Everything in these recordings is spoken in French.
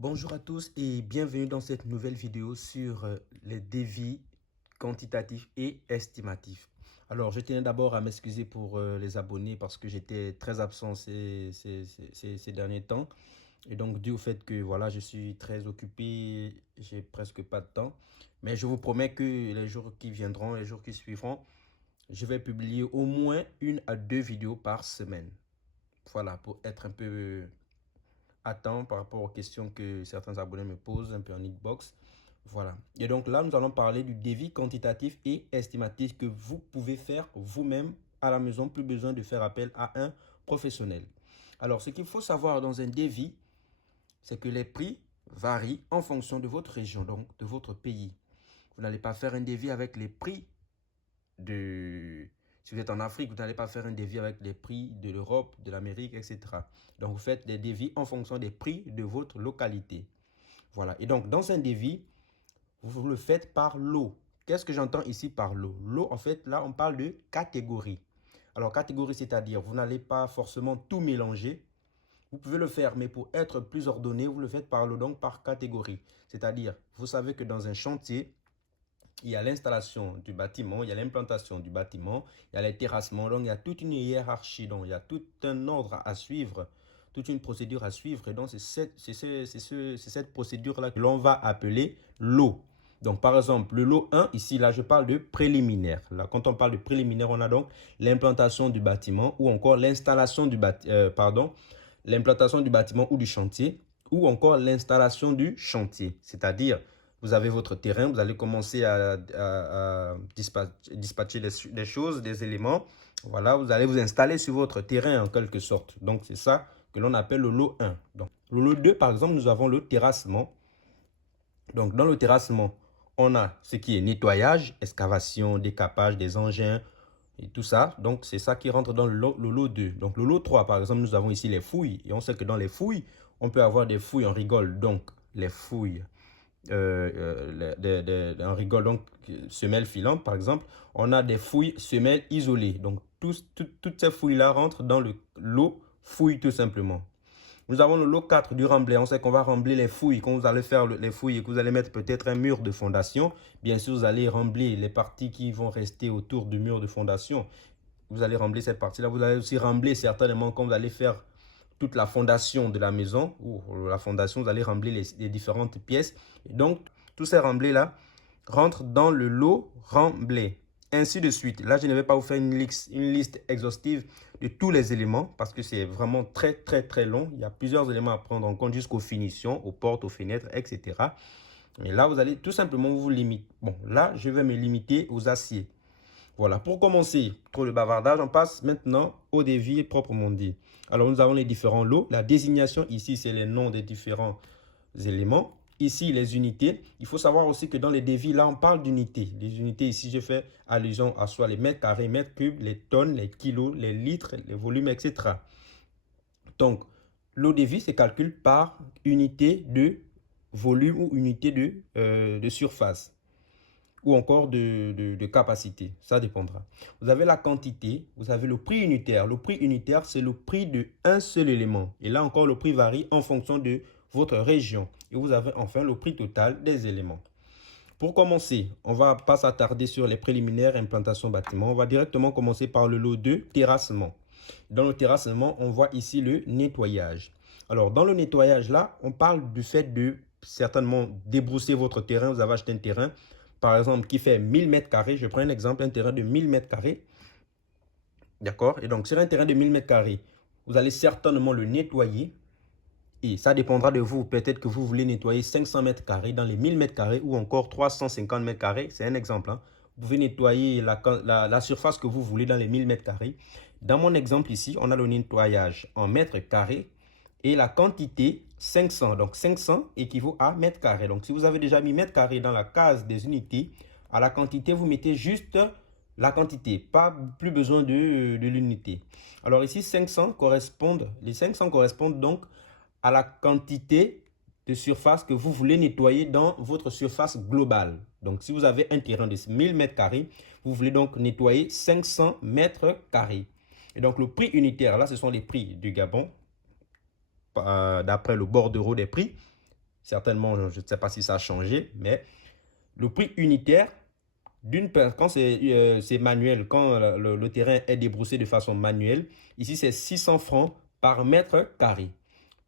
Bonjour à tous et bienvenue dans cette nouvelle vidéo sur les devis quantitatifs et estimatifs. Alors, je tenais d'abord à m'excuser pour les abonnés parce que j'étais très absent ces derniers temps. Et donc, dû au fait que voilà, je suis très occupé, j'ai presque pas de temps. Mais je vous promets que les jours qui viendront, les jours qui suivront, je vais publier au moins 1 à 2 vidéos par semaine. Voilà, pour être un peu à temps par rapport aux questions que certains abonnés me posent un peu en inbox. Voilà. Et donc là, nous allons parler du devis quantitatif et estimatif que vous pouvez faire vous-même à la maison. Plus besoin de faire appel à un professionnel. Alors, ce qu'il faut savoir dans un devis, c'est que les prix varient en fonction de votre région, donc de votre pays. Vous n'allez pas faire un devis avec les prix de... Si vous êtes en Afrique, vous n'allez pas faire un devis avec les prix de l'Europe, de l'Amérique, etc. Donc, vous faites des devis en fonction des prix de votre localité. Voilà. Et donc, dans un devis, vous le faites par lot. Qu'est-ce que j'entends ici par lot? Lot, en fait, là, on parle de catégorie. Alors, catégorie, c'est-à-dire, vous n'allez pas forcément tout mélanger. Vous pouvez le faire, mais pour être plus ordonné, vous le faites par lot, donc par catégorie. C'est-à-dire, vous savez que dans un chantier, il y a l'installation du bâtiment, il y a l'implantation du bâtiment, il y a les terrassements, donc il y a toute une hiérarchie, donc il y a tout un ordre à suivre, toute une procédure à suivre. Et donc c'est cette procédure-là que l'on va appeler lot. Donc par exemple, le lot 1, ici, là, je parle de préliminaire. Là, quand on parle de préliminaire, on a donc l'implantation du bâtiment ou encore l'installation du l'implantation du bâtiment ou du chantier ou encore l'installation du chantier. C'est-à-dire, vous avez votre terrain, vous allez commencer à dispatcher des choses, des éléments. Voilà, vous allez vous installer sur votre terrain en quelque sorte. Donc, c'est ça que l'on appelle le lot 1. Donc, le lot 2, par exemple, nous avons le terrassement. Donc, dans le terrassement, on a ce qui est nettoyage, excavation, décapage des engins et tout ça. Donc, c'est ça qui rentre dans le lot 2. Donc, le lot 3, par exemple, nous avons ici les fouilles. Et on sait que dans les fouilles, on peut avoir des fouilles, on rigole. Donc, les fouilles on rigole donc semelle filante par exemple, on a des fouilles semelles isolées. Donc toutes ces fouilles-là rentrent dans le lot fouille tout simplement. Nous avons le lot 4 du remblai. On sait qu'on va rembler les fouilles. Quand vous allez faire les fouilles et que vous allez mettre peut-être un mur de fondation, bien sûr, vous allez rembler les parties qui vont rester autour du mur de fondation. Vous allez rembler cette partie-là. Vous allez aussi rembler certainement quand vous allez faire toute la fondation de la maison ou la fondation, vous allez rembler les différentes pièces. Et donc, tous ces remblais-là rentrent dans le lot remblai. Ainsi de suite. Là, je ne vais pas vous faire une liste exhaustive de tous les éléments parce que c'est vraiment très long. Il y a plusieurs éléments à prendre en compte jusqu'aux finitions, aux portes, aux fenêtres, etc. Et là, vous allez tout simplement vous limiter. Bon, là, je vais me limiter aux aciers. Voilà, pour commencer, trop de bavardage, on passe maintenant au devis proprement dit. Alors, nous avons les différents lots. La désignation ici, c'est les noms des différents éléments. Ici, les unités. Il faut savoir aussi que dans les devis, là, on parle d'unités. Les unités, ici, je fais allusion à soit les mètres carrés, mètres cubes, les tonnes, les kilos, les litres, les volumes, etc. Donc, l'eau devis se calcule par unité de volume ou unité de surface ou encore de capacité. Ça dépendra. Vous avez la quantité, vous avez le prix unitaire. Le prix unitaire, c'est le prix d'un seul élément. Et là encore, le prix varie en fonction de votre région. Et vous avez enfin le prix total des éléments. Pour commencer, on ne va pas s'attarder sur les préliminaires implantation bâtiment. On va directement commencer par le lot de terrassement. Dans le terrassement, on voit ici le nettoyage. Alors, dans le nettoyage, là, on parle du fait de certainement débrousser votre terrain. Vous avez acheté un terrain, par exemple, qui fait 1000 mètres carrés. Je prends un exemple, un terrain de 1000 mètres carrés. D'accord? Et donc, sur un terrain de 1000 mètres carrés, vous allez certainement le nettoyer. Et ça dépendra de vous. Peut-être que vous voulez nettoyer 500 mètres carrés dans les 1000 mètres carrés ou encore 350 mètres carrés. C'est un exemple. Hein. Vous pouvez nettoyer la surface que vous voulez dans les 1000 mètres carrés. Dans mon exemple ici, on a le nettoyage en mètres carrés et la quantité 500. Donc 500 équivaut à mètres carrés. Donc si vous avez déjà mis mètres carrés dans la case des unités, à la quantité, vous mettez juste la quantité, pas plus besoin de l'unité. Alors ici, 500 correspondent, les 500 correspondent donc à la quantité de surface que vous voulez nettoyer dans votre surface globale. Donc, si vous avez un terrain de 1000 mètres carrés, vous voulez donc nettoyer 500 mètres carrés. Et donc, le prix unitaire, là, ce sont les prix du Gabon, d'après le bordereau des prix. Certainement, je ne sais pas si ça a changé, mais le prix unitaire, quand c'est manuel, quand le terrain est débroussé de façon manuelle, ici c'est 600 francs par mètre carré.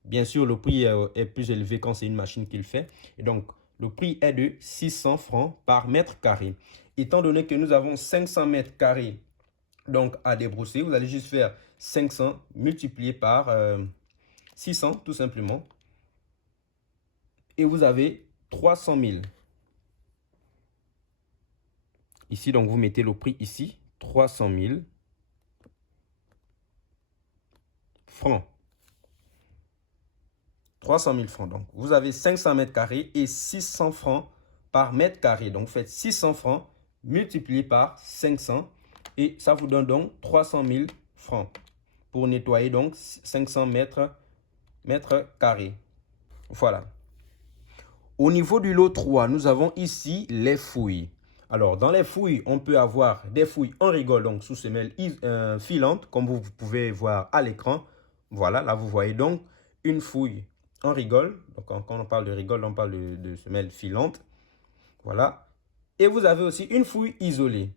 Bien sûr, le prix est plus élevé quand c'est une machine qui le fait. Et donc, le prix est de 600 francs par mètre carré. Étant donné que nous avons 500 mètres carrés donc, à débrousser, vous allez juste faire 500 multiplié par 600 tout simplement. Et vous avez 300 000. Ici, donc, vous mettez le prix ici, 300 000 francs. 300 000 francs. Donc, vous avez 500 mètres carrés et 600 francs par mètre carré. Donc, vous faites 600 francs multiplié par 500 et ça vous donne donc 300 000 francs pour nettoyer donc 500 mètres carrés. Voilà. Au niveau du lot 3, nous avons ici les fouilles. Alors, dans les fouilles, on peut avoir des fouilles en rigole, donc sous semelle filante, comme vous pouvez voir à l'écran. Voilà, là, vous voyez donc une fouille en rigole. Donc, quand on parle de rigole, on parle de semelle filante. Voilà. Et vous avez aussi une fouille isolée,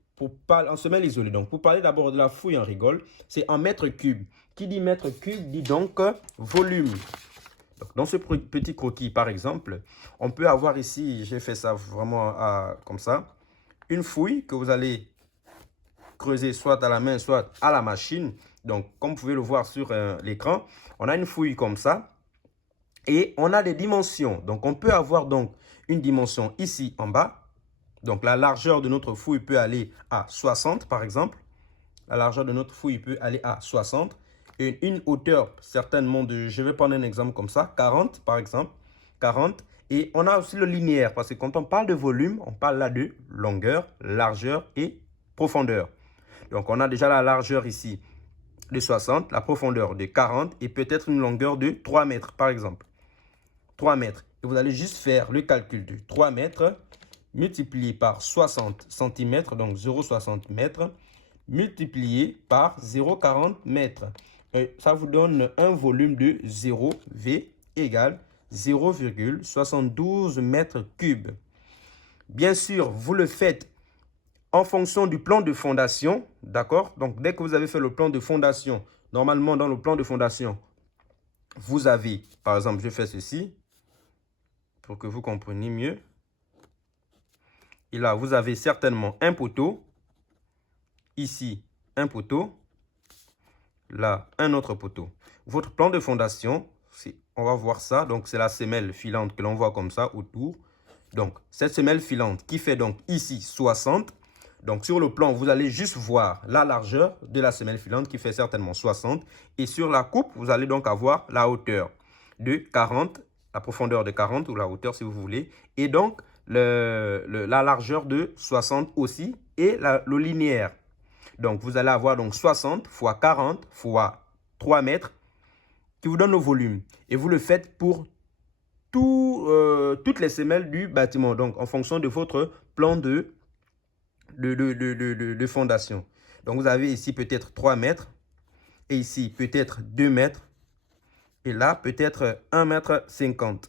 en semelle isolée. Donc, pour parler d'abord de la fouille en rigole, c'est en mètres cubes. Qui dit mètre cube dit donc volume. Donc, dans ce petit croquis, par exemple, on peut avoir ici, j'ai fait ça vraiment comme ça, une fouille que vous allez creuser soit à la main, soit à la machine. Donc, comme vous pouvez le voir sur l'écran, on a une fouille comme ça et on a des dimensions. Donc, on peut avoir donc une dimension ici en bas. Donc, la largeur de notre fouille peut aller à 60, par exemple. La largeur de notre fouille peut aller à 60. Et une hauteur, certainement, je vais prendre un exemple comme ça, 40, par exemple. 40. Et on a aussi le linéaire, parce que quand on parle de volume, on parle là de longueur, largeur et profondeur. Donc, on a déjà la largeur ici de 60, la profondeur de 40 et peut-être une longueur de 3 mètres, par exemple. 3 mètres. Et vous allez juste faire le calcul de 3 mètres multiplié par 60 cm, donc 0,60 mètres, multiplié par 0,40 mètres. Ça vous donne un volume de 0, V égale 0,72 mètres cubes. Bien sûr, vous le faites en fonction du plan de fondation, d'accord? Donc, dès que vous avez fait le plan de fondation, normalement, dans le plan de fondation, vous avez, par exemple, je fais ceci, pour que vous compreniez mieux. Et là, vous avez certainement un poteau. Ici, un poteau. Là, un autre poteau. Votre plan de fondation, on va voir ça. Donc, c'est la semelle filante que l'on voit comme ça autour. Donc, cette semelle filante qui fait donc ici 60. Donc, sur le plan, vous allez juste voir la largeur de la semelle filante qui fait certainement 60. Et sur la coupe, vous allez donc avoir la hauteur de 40, la profondeur de 40 ou la hauteur si vous voulez. Et donc, la largeur de 60 aussi et le linéaire. Donc, vous allez avoir donc 60 fois 40 fois 3 mètres qui vous donne le volume. Et vous le faites pour toutes les semelles du bâtiment. Donc, en fonction de votre plan de fondation. Donc, vous avez ici peut-être 3 mètres. Et ici, peut-être 2 mètres. Et là, peut-être 1,50 m.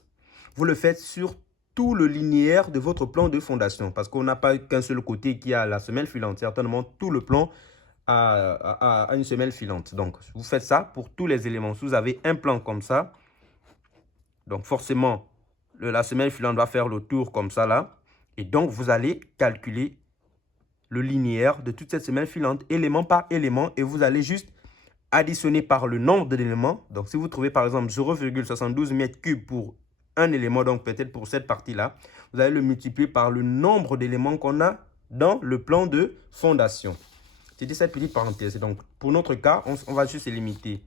Vous le faites sur tout le linéaire de votre plan de fondation. Parce qu'on n'a pas qu'un seul côté qui a la semelle filante. Certainement, tout le plan a une semelle filante. Donc, vous faites ça pour tous les éléments. Si vous avez un plan comme ça, donc forcément, la semelle filante va faire le tour comme ça là. Et donc, vous allez calculer le linéaire de toute cette semelle filante, élément par élément. Et vous allez juste additionner par le nombre d'éléments. Donc, si vous trouvez par exemple 0,72 mètres cubes pour un élément, donc peut-être pour cette partie-là, vous allez le multiplier par le nombre d'éléments qu'on a dans le plan de fondation. C'était cette petite parenthèse. Donc, pour notre cas, on va juste se limiter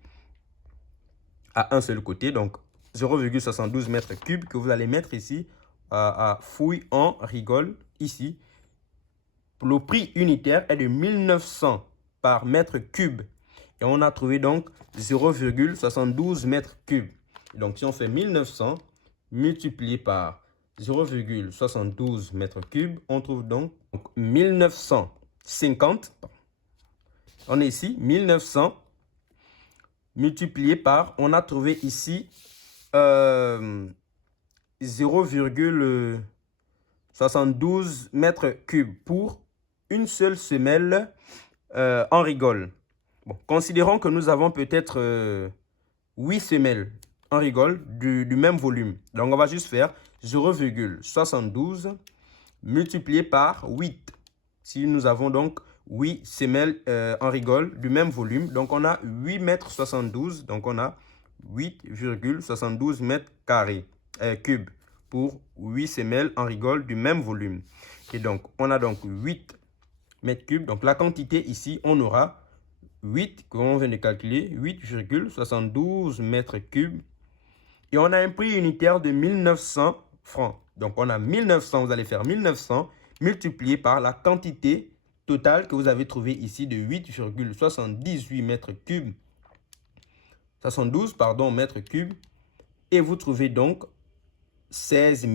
à un seul côté. Donc, 0,72 mètres cubes que vous allez mettre ici à fouille en rigole ici. Le prix unitaire est de 1900 par mètre cube. Et on a trouvé donc 0,72 mètres cubes. Donc, si on fait 1900 multiplié par 0,72 mètres cubes, on trouve donc 1950. On est ici, 1900 multiplié par, on a trouvé ici 0,72 mètres cubes pour une seule semelle en rigole. Bon, considérons que nous avons peut-être 8 semelles en rigole du même volume. Donc, on va juste faire 0,72 multiplié par 8. Si nous avons donc 8 semelles en rigole du même volume, donc on a 8 mètres 72, donc on a 8,72 mètres carrés cubes pour 8 semelles en rigole du même volume. Et donc, on a donc 8 mètres cubes. Donc, la quantité ici, on aura 8, qu'on vient de calculer, 8,72 mètres cubes. Et on a un prix unitaire de 1900 francs. Donc, on a 1900, vous allez faire 1900 multiplié par la quantité totale que vous avez trouvée ici de 8,78 mètres cubes. 72, pardon, mètres cubes. Et vous trouvez donc 16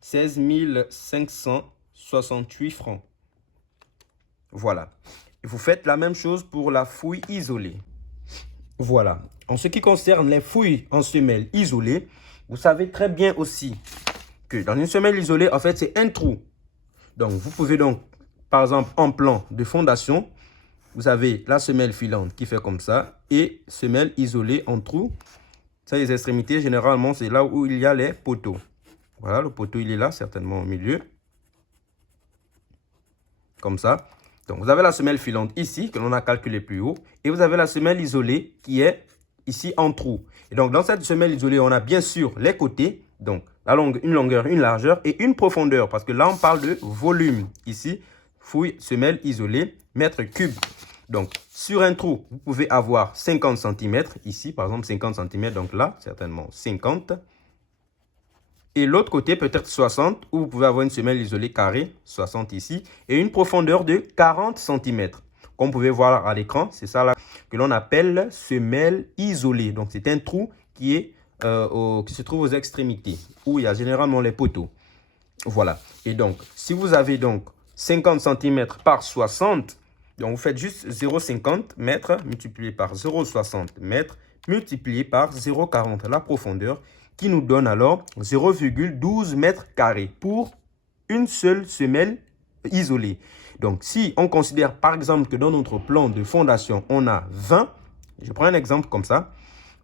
568 francs. Voilà. Et vous faites la même chose pour la fouille isolée. Voilà. En ce qui concerne les fouilles en semelle isolée, vous savez très bien aussi que dans une semelle isolée, en fait, c'est un trou. Donc, vous pouvez donc, par exemple, en plan de fondation, vous avez la semelle filante qui fait comme ça et semelle isolée en trou. Ça, les extrémités, généralement, c'est là où il y a les poteaux. Voilà, le poteau, il est là, certainement au milieu. Comme ça. Donc, vous avez la semelle filante ici, que l'on a calculé plus haut. Et vous avez la semelle isolée qui est ici en trou. Et donc, dans cette semelle isolée, on a bien sûr les côtés. Donc, une longueur, une largeur et une profondeur. Parce que là, on parle de volume. Ici, fouille, semelle isolée, mètre cube. Donc, sur un trou, vous pouvez avoir 50 cm. Ici, par exemple, 50 cm. Donc là, certainement 50. Et l'autre côté, peut-être 60, où vous pouvez avoir une semelle isolée carrée, 60 ici, et une profondeur de 40 cm. Comme vous pouvez voir à l'écran, c'est ça là que l'on appelle semelle isolée. Donc, c'est un trou qui se trouve aux extrémités, où il y a généralement les poteaux. Voilà. Et donc, si vous avez donc 50 cm par 60, donc vous faites juste 0,50 mètres multiplié par 0,60 mètres multiplié par 0,40, la profondeur, qui nous donne alors 0,12 mètres carrés pour une seule semelle isolée. Donc, si on considère par exemple que dans notre plan de fondation, on a 20, je prends un exemple comme ça,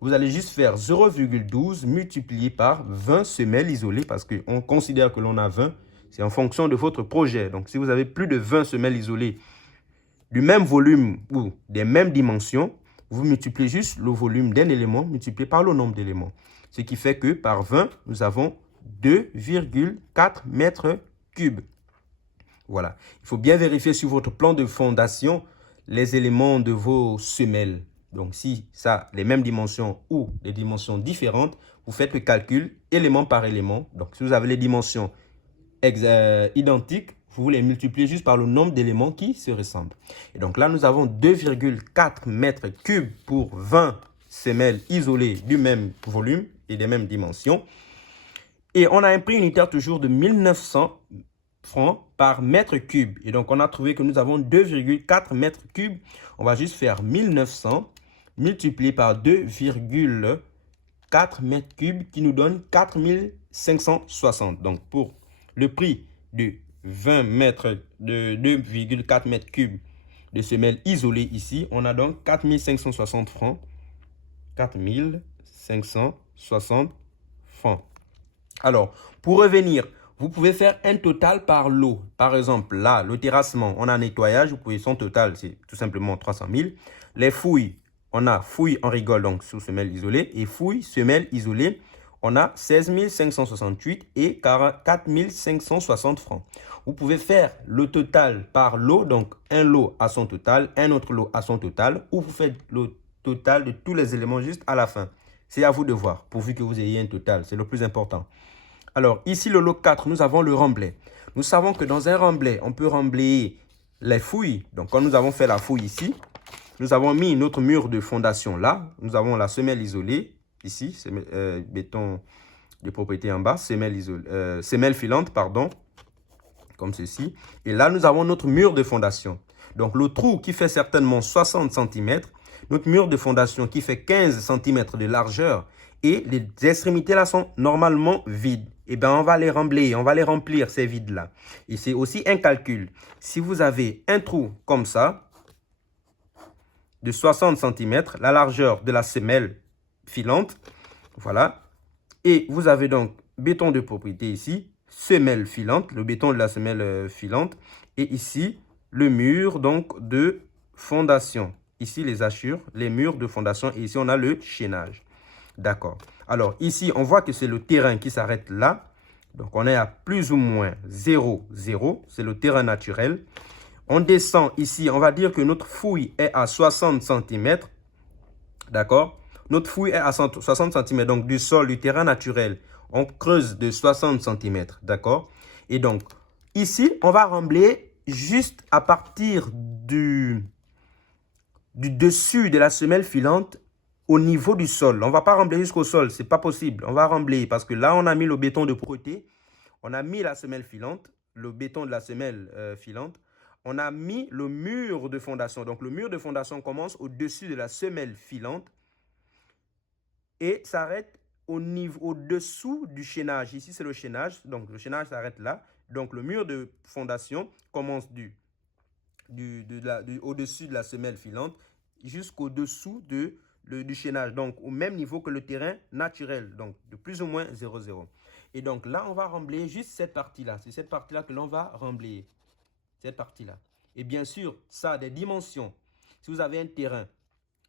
vous allez juste faire 0,12 multiplié par 20 semelles isolées parce qu'on considère que l'on a 20, c'est en fonction de votre projet. Donc, si vous avez plus de 20 semelles isolées du même volume ou des mêmes dimensions, vous multipliez juste le volume d'un élément multiplié par le nombre d'éléments. Ce qui fait que par 20, nous avons 2,4 mètres cubes. Voilà. Il faut bien vérifier sur votre plan de fondation les éléments de vos semelles. Donc, si ça a les mêmes dimensions ou des dimensions différentes, vous faites le calcul élément par élément. Donc, si vous avez les dimensions identiques, vous les multipliez juste par le nombre d'éléments qui se ressemblent. Et donc là, nous avons 2,4 mètres cubes pour 20 semelles isolées du même volume et des mêmes dimensions. Et on a un prix unitaire toujours de 1900 francs par mètre cube. Et donc, on a trouvé que nous avons 2,4 mètres cubes. On va juste faire 1900 multiplié par 2,4 mètres cubes qui nous donne 4560. Donc, pour le prix de 20 mètres de 2,4 mètres cubes de semelles isolées ici, on a donc 4560 francs. 4560 francs. Alors, pour revenir, vous pouvez faire un total par lot. Par exemple, là, le terrassement, on a un nettoyage, vous pouvez, son total, c'est tout simplement 300 000. Les fouilles, on a fouilles en rigole, donc sous semelle isolée, et fouilles, semelle isolée, on a 16 568 et 4 560 francs. Vous pouvez faire le total par lot, donc un lot à son total, un autre lot à son total, ou vous faites le total de tous les éléments juste à la fin. C'est à vous de voir, pourvu que vous ayez un total, c'est le plus important. Alors, ici, le lot 4, nous avons le remblai. Nous savons que dans un remblai, on peut remblayer les fouilles. Donc, quand nous avons fait la fouille ici, nous avons mis notre mur de fondation là. Nous avons la semelle isolée ici, béton de propriété en bas, semelle filante, pardon, comme ceci. Et là, nous avons notre mur de fondation. Donc, le trou qui fait certainement 60 cm, notre mur de fondation qui fait 15 cm de largeur et les extrémités là sont normalement vides. Eh bien, on va les remplir ces vides-là. Et c'est aussi un calcul. Si vous avez un trou comme ça, de 60 cm, la largeur de la semelle filante, voilà. Et vous avez donc béton de propriété ici, semelle filante, le béton de la semelle filante. Et ici, le mur donc de fondation. Ici, les hachures, les murs de fondation. Et ici, on a le chaînage. D'accord. Alors, ici, on voit que c'est le terrain qui s'arrête là. Donc, on est à plus ou moins 0, 0. C'est le terrain naturel. On descend ici, on va dire que notre fouille est à 60 cm. D'accord? Notre fouille est à 60 cm, donc du sol, du terrain naturel. On creuse de 60 cm. D'accord? Et donc, ici, on va remblayer juste à partir du dessus de la semelle filante au niveau du sol. On ne va pas remblayer jusqu'au sol, ce n'est pas possible. On va remblayer parce que là, on a mis le béton de propreté. On a mis la semelle filante, le béton de la semelle filante. On a mis le mur de fondation. Donc, le mur de fondation commence au-dessus de la semelle filante et s'arrête au-dessous du chaînage. Ici, c'est le chaînage. Donc, le chaînage s'arrête là. Donc, le mur de fondation commence au-dessus de la semelle filante jusqu'au-dessous du chaînage. Donc, au même niveau que le terrain naturel. Donc, de plus ou moins 0,0. Et donc, là, on va remblayer juste cette partie-là. C'est cette partie-là que l'on va remblayer. Cette partie-là. Et bien sûr, ça a des dimensions. Si vous avez un terrain,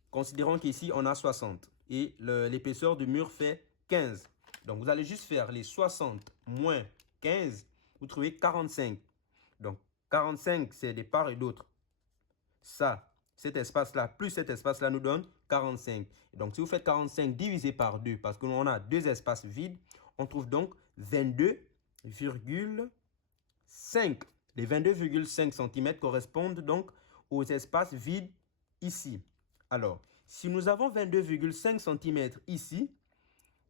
considérons qu'ici, on a 60. Et l'épaisseur du mur fait 15. Donc, vous allez juste faire les 60 moins 15. Vous trouvez 45. Donc, 45, c'est des parts et d'autres. Ça, cet espace-là, plus cet espace-là nous donne 45. Donc, si vous faites 45 divisé par 2, parce que l'on a deux espaces vides, on trouve donc 22,5. Les 22,5 cm correspondent donc aux espaces vides ici. Alors, si nous avons 22,5 cm ici,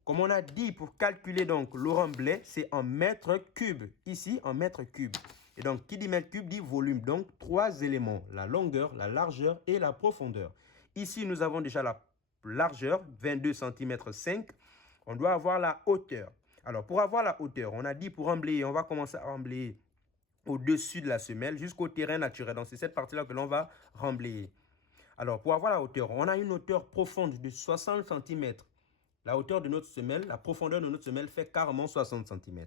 comme on a dit pour calculer donc le remblai, c'est en mètres cubes. Ici, en mètres cubes. Et donc, qui dit mètre cube dit volume. Donc, trois éléments, la longueur, la largeur et la profondeur. Ici, nous avons déjà la largeur, 22 cm 5. On doit avoir la hauteur. Alors, pour avoir la hauteur, on a dit pour remblayer, on va commencer à remblayer au-dessus de la semelle jusqu'au terrain naturel. Donc, c'est cette partie-là que l'on va remblayer. Alors, pour avoir la hauteur, on a une hauteur profonde de 60 cm. La hauteur de notre semelle, la profondeur de notre semelle fait carrément 60 cm.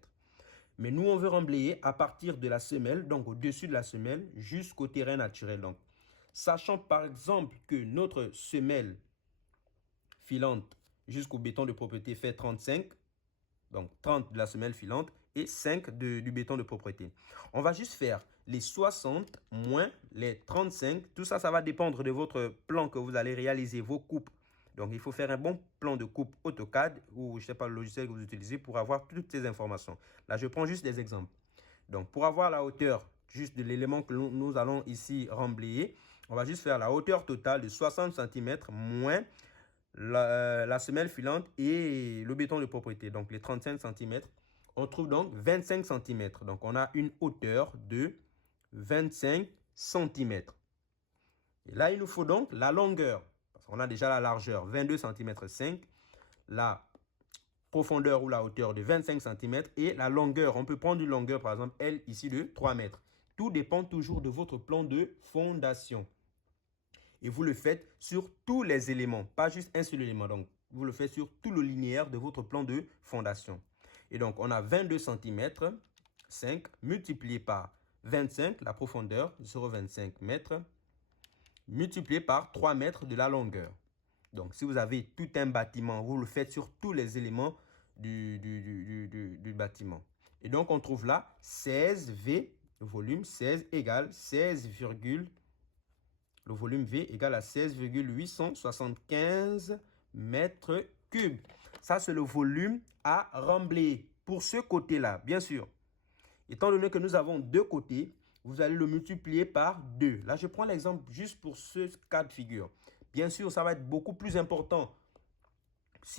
Mais nous, on veut remblayer à partir de la semelle, donc au-dessus de la semelle, jusqu'au terrain naturel. Donc, sachant par exemple que notre semelle filante jusqu'au béton de propreté fait 35, donc 30 de la semelle filante et 5 du béton de propreté. On va juste faire les 60 moins les 35. Tout ça, ça va dépendre de votre plan que vous allez réaliser, vos coupes. Donc, il faut faire un bon plan de coupe AutoCAD ou, je ne sais pas, le logiciel que vous utilisez pour avoir toutes ces informations. Là, je prends juste des exemples. Donc, pour avoir la hauteur juste de l'élément que nous allons ici remblayer, on va juste faire la hauteur totale de 60 cm moins la semelle filante et le béton de propreté, donc les 35 cm. On trouve donc 25 cm. Donc, on a une hauteur de 25 cm. Et là, il nous faut donc la longueur. On a déjà la largeur 22 cm 5, la profondeur ou la hauteur de 25 cm et la longueur. On peut prendre une longueur, par exemple, L ici de 3 mètres. Tout dépend toujours de votre plan de fondation. Et vous le faites sur tous les éléments, pas juste un seul élément. Donc, vous le faites sur tout le linéaire de votre plan de fondation. Et donc, on a 22 cm 5 multiplié par 25, la profondeur, 0,25 mètres, multiplié par 3 mètres de la longueur. Donc, si vous avez tout un bâtiment, vous le faites sur tous les éléments du bâtiment. Et donc, on trouve là 16V, le volume 16 égale 16, le volume V égale à 16,875 mètres cubes. Ça, c'est le volume à remblayer pour ce côté-là, bien sûr. Étant donné que nous avons deux côtés, vous allez le multiplier par 2. Là, je prends l'exemple juste pour ce cas de figure. Bien sûr, ça va être beaucoup plus important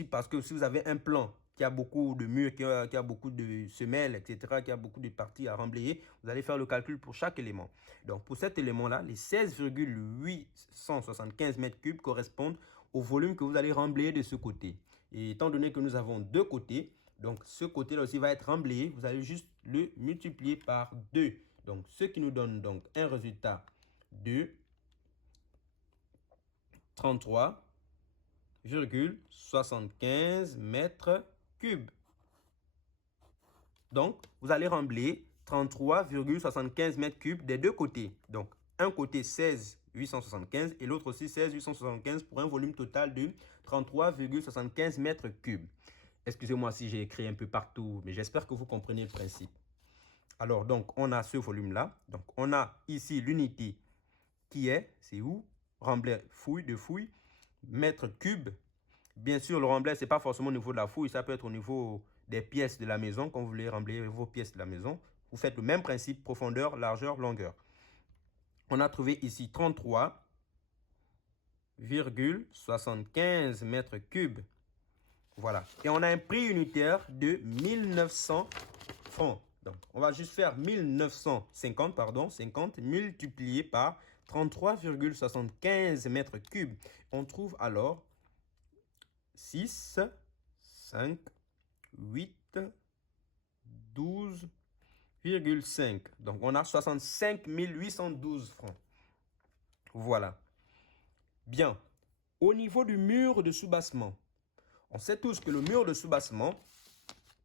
parce que si vous avez un plan qui a beaucoup de murs, qui a beaucoup de semelles, etc., qui a beaucoup de parties à remblayer, vous allez faire le calcul pour chaque élément. Donc, pour cet élément-là, les 16,875 mètres cubes correspondent au volume que vous allez remblayer de ce côté. Et étant donné que nous avons deux côtés, donc ce côté-là aussi va être remblayé, vous allez juste le multiplier par 2. Donc, ce qui nous donne donc un résultat de 33,75 mètres cubes. Donc, vous allez remblayer 33,75 mètres cubes des deux côtés. Donc, un côté 16,875 et l'autre aussi 16,875 pour un volume total de 33,75 mètres cubes. Excusez-moi si j'ai écrit un peu partout, mais j'espère que vous comprenez le principe. Alors, donc, on a ce volume-là. Donc, on a ici l'unité qui est, c'est où? Remblai de fouille, mètre cube. Bien sûr, le remblai, ce n'est pas forcément au niveau de la fouille, ça peut être au niveau des pièces de la maison. Quand vous voulez remblayer vos pièces de la maison, vous faites le même principe, profondeur, largeur, longueur. On a trouvé ici 33,75 mètres cubes. Voilà. Et on a un prix unitaire de 1900 francs. Donc, on va juste faire 1950, pardon, 50 multiplié par 33,75 mètres cubes. On trouve alors 6, 5, 8, 12,5. Donc, on a 65 812 francs. Voilà. Bien. Au niveau du mur de soubassement, on sait tous que le mur de soubassement,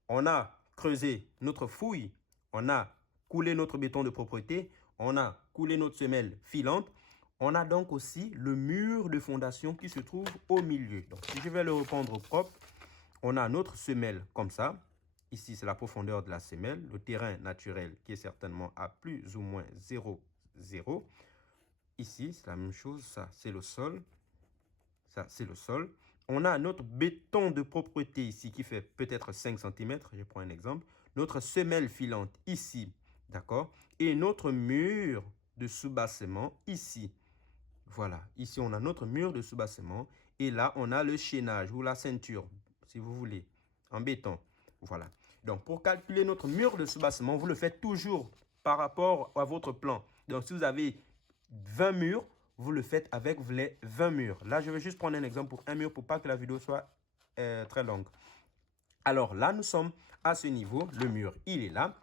on a creusé notre fouille, on a coulé notre béton de propreté, on a coulé notre semelle filante. On a donc aussi le mur de fondation qui se trouve au milieu. Donc, si je vais le reprendre au propre, on a notre semelle comme ça. Ici, c'est la profondeur de la semelle. Le terrain naturel qui est certainement à plus ou moins 0, 0. Ici, c'est la même chose. Ça, c'est le sol. Ça, c'est le sol. On a notre béton de propreté ici qui fait peut-être 5 cm. Je prends un exemple. Notre semelle filante ici. D'accord? Et notre mur de soubassement ici. Voilà. Ici, on a notre mur de soubassement. Et là, on a le chaînage ou la ceinture, si vous voulez, en béton. Voilà. Donc, pour calculer notre mur de soubassement, vous le faites toujours par rapport à votre plan. Donc, si vous avez 20 murs, vous le faites avec les 20 murs. Là, je vais juste prendre un exemple pour un mur pour pas que la vidéo soit très longue. Alors là, nous sommes à ce niveau. Le mur, il est là.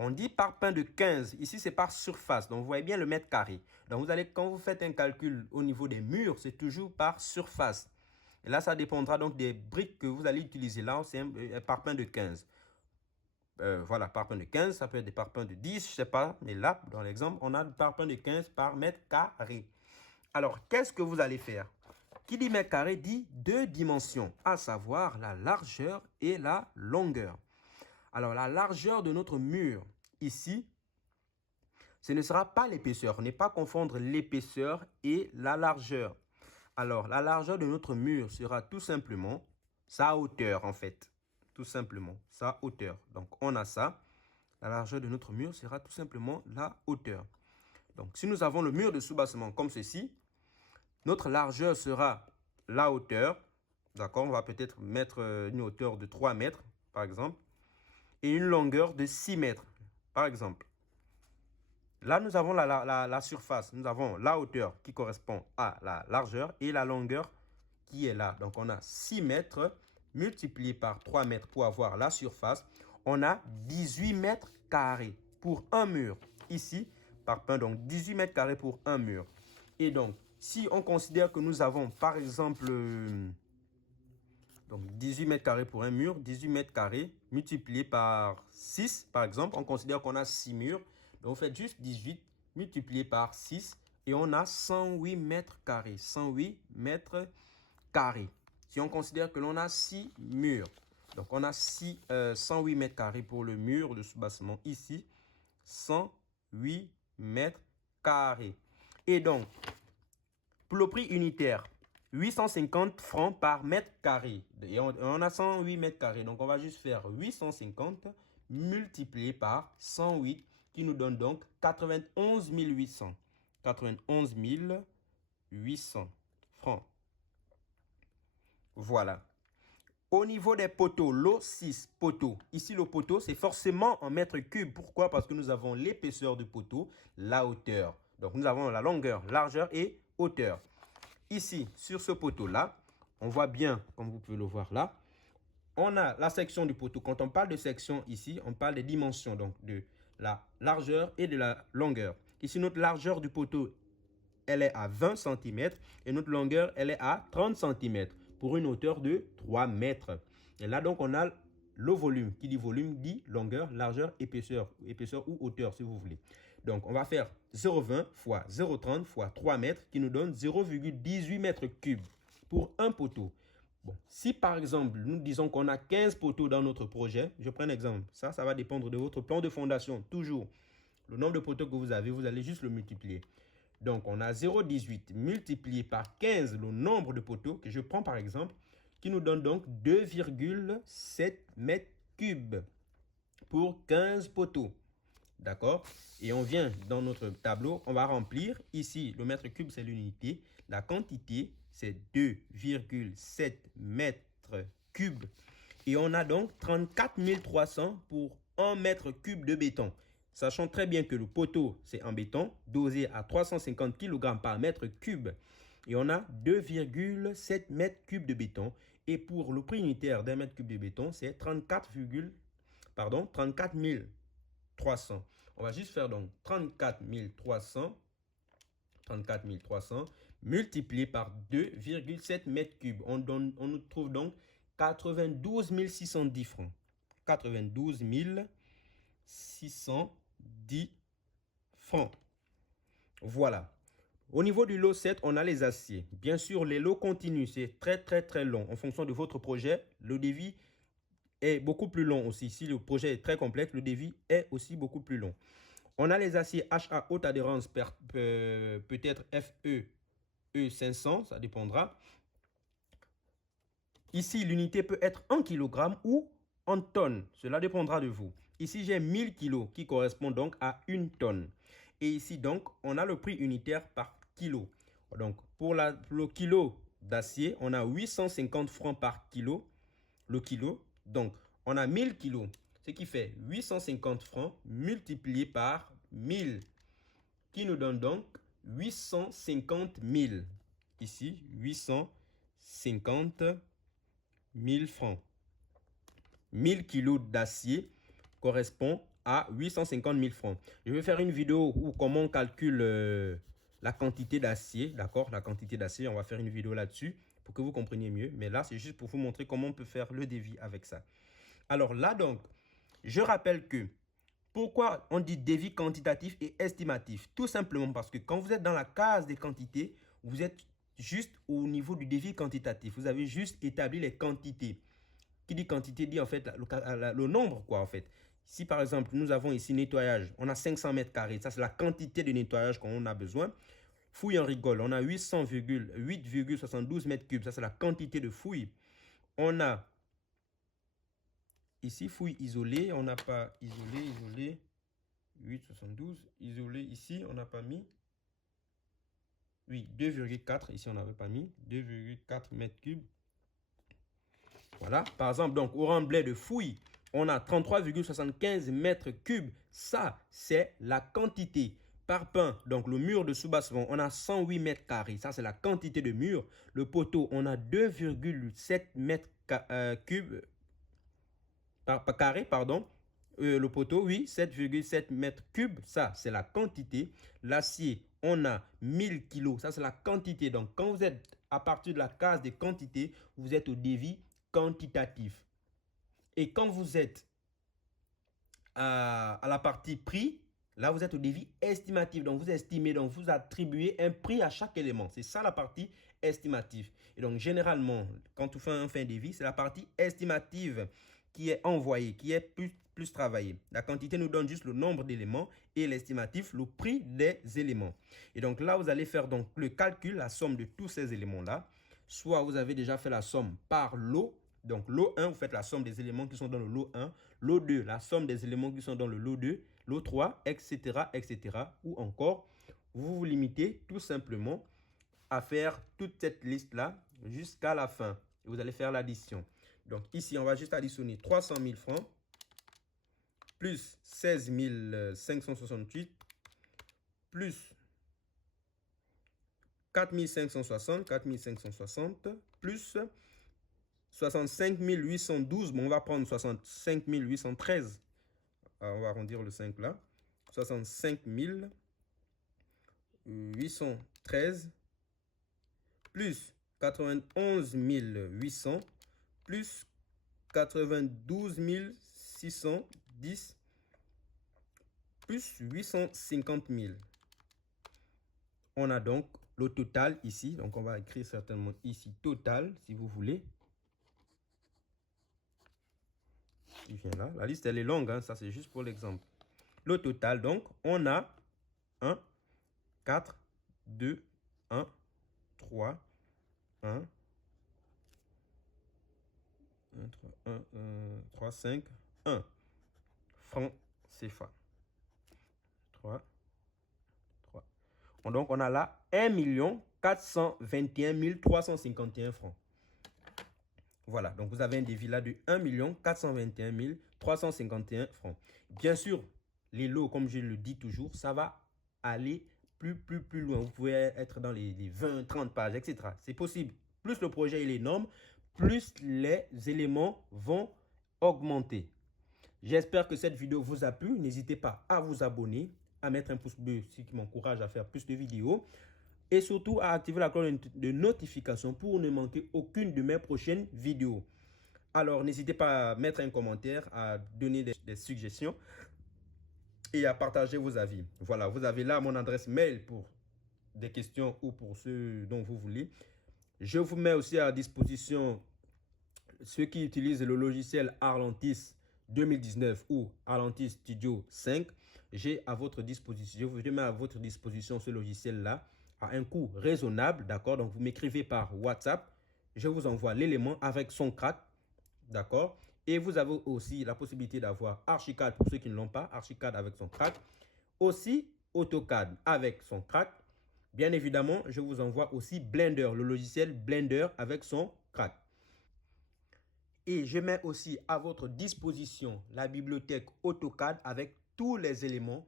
On dit parpaing de 15. Ici, c'est par surface. Donc, vous voyez bien le mètre carré. Donc, vous allez, quand vous faites un calcul au niveau des murs, c'est toujours par surface. Et là, ça dépendra donc des briques que vous allez utiliser. Là, c'est un parpaing de 15. Voilà, parpaing de 15, ça peut être des parpaings de 10, je ne sais pas. Mais là, dans l'exemple, on a le parpaing de 15 par mètre carré. Alors, qu'est-ce que vous allez faire? Qui dit mètre carré dit deux dimensions, à savoir la largeur et la longueur. Alors, la largeur de notre mur, ici, ce ne sera pas l'épaisseur. Ne pas confondre l'épaisseur et la largeur. Alors, la largeur de notre mur sera tout simplement sa hauteur, en fait. Tout simplement, sa hauteur. Donc, on a ça. La largeur de notre mur sera tout simplement la hauteur. Donc, si nous avons le mur de soubassement comme ceci, notre largeur sera la hauteur. D'accord? On va peut-être mettre une hauteur de 3 mètres, par exemple. Et une longueur de 6 mètres, par exemple. Là, nous avons la surface. Nous avons la hauteur qui correspond à la largeur et la longueur qui est là. Donc, on a 6 mètres multiplié par 3 mètres pour avoir la surface. On a 18 mètres carrés pour un mur. Ici, parpaing, donc 18 mètres carrés pour un mur. Et donc, si on considère que nous avons, par exemple, donc 18 mètres carrés pour un mur, 18 mètres carrés multiplié par 6, par exemple, on considère qu'on a 6 murs. Donc, vous faites juste 18 multiplié par 6 et on a 108 mètres carrés. 108 mètres carrés. Si on considère que l'on a 6 murs, donc on a 108 mètres carrés pour le mur de soubassement ici. 108 mètres carrés. Et donc, pour le prix unitaire, 850 francs par mètre carré. Et on a 108 mètres carrés. Donc, on va juste faire 850 multiplié par 108 qui nous donne donc 91 800. 91 800 francs. Voilà. Au niveau des poteaux, lot 6 poteaux. Ici, le poteau, c'est forcément en mètres cubes. Pourquoi? Parce que nous avons l'épaisseur du poteau, la hauteur. Donc, nous avons la longueur, largeur et hauteur. Ici, sur ce poteau-là, on voit bien, comme vous pouvez le voir là, on a la section du poteau. Quand on parle de section ici, on parle des dimensions, donc de la largeur et de la longueur. Ici, notre largeur du poteau, elle est à 20 cm et notre longueur, elle est à 30 cm pour une hauteur de 3 mètres. Et là, donc, on a le volume. Qui dit volume dit longueur, largeur, épaisseur ou hauteur, si vous voulez. Donc, on va faire 0,20 fois 0,30 fois 3 mètres qui nous donne 0,18 mètres cubes pour un poteau. Bon, si par exemple, nous disons qu'on a 15 poteaux dans notre projet, je prends un exemple. Ça va dépendre de votre plan de fondation. Toujours, le nombre de poteaux que vous avez, vous allez juste le multiplier. Donc, on a 0,18 multiplié par 15, le nombre de poteaux que je prends par exemple, qui nous donne donc 2,7 mètres cubes pour 15 poteaux. D'accord? Et on vient dans notre tableau, on va remplir. Ici, le mètre cube, c'est l'unité. La quantité, c'est 2,7 mètres cubes. Et on a donc 34 300 pour 1 mètre cube de béton. Sachant très bien que le poteau, c'est en béton, dosé à 350 kg par mètre cube. Et on a 2,7 mètres cubes de béton. Et pour le prix unitaire d'un mètre cube de béton, c'est 34 300. On va juste faire donc 34 300 multiplié par 2,7 mètres cubes. On nous trouve donc 92 610 francs. 92 610 francs. Voilà. Au niveau du lot 7, on a les aciers. Bien sûr, les lots continus, c'est très long. En fonction de votre projet, le devis est beaucoup plus long aussi. Si le projet est très complexe, le devis est aussi beaucoup plus long. On a les aciers HA haute adhérence, peut-être FE E500, ça dépendra. Ici, l'unité peut être en kilogrammes ou en tonnes. Cela dépendra de vous. Ici, j'ai 1000 kilos qui correspond donc à 1 tonne. Et ici, donc, on a le prix unitaire par kilo. Donc, pour le kilo d'acier, on a 850 francs par kilo. Le kilo. Donc, on a 1000 kilos, ce qui fait 850 francs multiplié par 1000, qui nous donne donc 850 000. Ici, 850 000 francs. 1000 kilos d'acier correspond à 850 000 francs. Je vais faire une vidéo où comment on calcule la quantité d'acier, d'accord? La quantité d'acier, on va faire une vidéo là-dessus pour que vous compreniez mieux. Mais là, c'est juste pour vous montrer comment on peut faire le devis avec ça. Alors là, donc, je rappelle que pourquoi on dit devis quantitatif et estimatif? Tout simplement parce que quand vous êtes dans la case des quantités, vous êtes juste au niveau du devis quantitatif. Vous avez juste établi les quantités. Qui dit quantité dit en fait le nombre, quoi, en fait. Si par exemple, nous avons ici nettoyage, on a 500 mètres carrés. Ça, c'est la quantité de nettoyage qu'on a besoin. Fouille en rigole, on a 800,8,72 mètres cubes. Ça, c'est la quantité de fouille. On a ici fouille isolée. On n'a pas isolé. 8,72. Isolé ici, on n'a pas mis. Oui, 2,4. Ici, on n'avait pas mis. 2,4 mètres cubes. Voilà. Par exemple, donc, au remblai de fouille, on a 33,75 mètres cubes. Ça, c'est la quantité. Par pain, donc le mur de soubassement, on a 108 mètres carrés. Ça, c'est la quantité de mur. Le poteau, on a 2,7 mètres cubes par carré, pardon. Le poteau, oui, 7,7 mètres cubes. Ça, c'est la quantité. L'acier, on a 1000 kilos. Ça, c'est la quantité. Donc, quand vous êtes à partir de la case des quantités, vous êtes au devis quantitatif. Et quand vous êtes à la partie prix, là, vous êtes au devis estimatif. Donc, vous estimez, donc vous attribuez un prix à chaque élément. C'est ça la partie estimative. Et donc, généralement, quand on fait un devis, c'est la partie estimative qui est envoyée, qui est plus travaillée. La quantité nous donne juste le nombre d'éléments et l'estimatif, le prix des éléments. Et donc, là, vous allez faire donc le calcul, la somme de tous ces éléments-là. Soit vous avez déjà fait la somme par lot. Donc, lot 1, vous faites la somme des éléments qui sont dans le lot 1. Lot 2, la somme des éléments qui sont dans le lot 2. Lot 3, etc., etc. Ou encore, vous vous limitez tout simplement à faire toute cette liste-là jusqu'à la fin. Et vous allez faire l'addition. Donc ici, on va juste additionner 300 000 francs plus 16 568 plus 4560 plus 65 812. Bon, on va prendre 65 813. On va arrondir le 5 là. 65 813 plus 91 800 plus 92 610 plus 850 000. On a donc le total ici. Donc, on va écrire certainement ici total, si vous voulez. Il vient là. La liste, elle est longue. Hein? Ça, c'est juste pour l'exemple. Le total, donc, on a 1, 4, 2, 1, 3, 1, 3, 5, 1 francs CFA. 3. Donc, on a là 1 421 351 francs. Voilà, donc vous avez un devis là de 1 421 351 francs. Bien sûr, les lots, comme je le dis toujours, ça va aller plus loin. Vous pouvez être dans les 20, 30 pages, etc. C'est possible. Plus le projet est énorme, plus les éléments vont augmenter. J'espère que cette vidéo vous a plu. N'hésitez pas à vous abonner, à mettre un pouce bleu, ce qui m'encourage à faire plus de vidéos. Et surtout à activer la cloche de notification pour ne manquer aucune de mes prochaines vidéos. Alors, n'hésitez pas à mettre un commentaire, à donner des suggestions et à partager vos avis. Voilà, vous avez là mon adresse mail pour des questions ou pour ceux dont vous voulez. Je vous mets aussi à disposition ceux qui utilisent le logiciel Arlantis 2019 ou Arlantis Studio 5. J'ai à votre disposition, je mets à votre disposition ce logiciel-là à un coût raisonnable, d'accord? Donc, vous m'écrivez par WhatsApp, je vous envoie l'élément avec son crack, d'accord? Et vous avez aussi la possibilité d'avoir Archicad pour ceux qui ne l'ont pas, Archicad avec son crack. Aussi, AutoCAD avec son crack. Bien évidemment, je vous envoie aussi Blender, le logiciel Blender avec son crack. Et je mets aussi à votre disposition la bibliothèque AutoCAD avec tous les éléments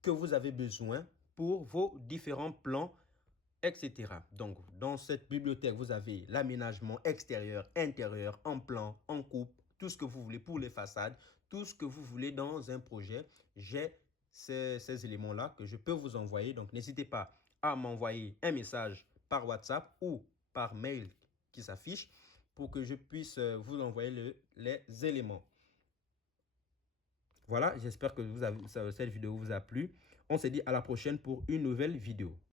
que vous avez besoin pour vos différents plans, etc. Donc, dans cette bibliothèque, vous avez l'aménagement extérieur, intérieur, en plan, en coupe, tout ce que vous voulez pour les façades, tout ce que vous voulez dans un projet. J'ai ces éléments-là que je peux vous envoyer. Donc, n'hésitez pas à m'envoyer un message par WhatsApp ou par mail qui s'affiche pour que je puisse vous envoyer les éléments. Voilà, j'espère que cette vidéo vous a plu. On se dit à la prochaine pour une nouvelle vidéo.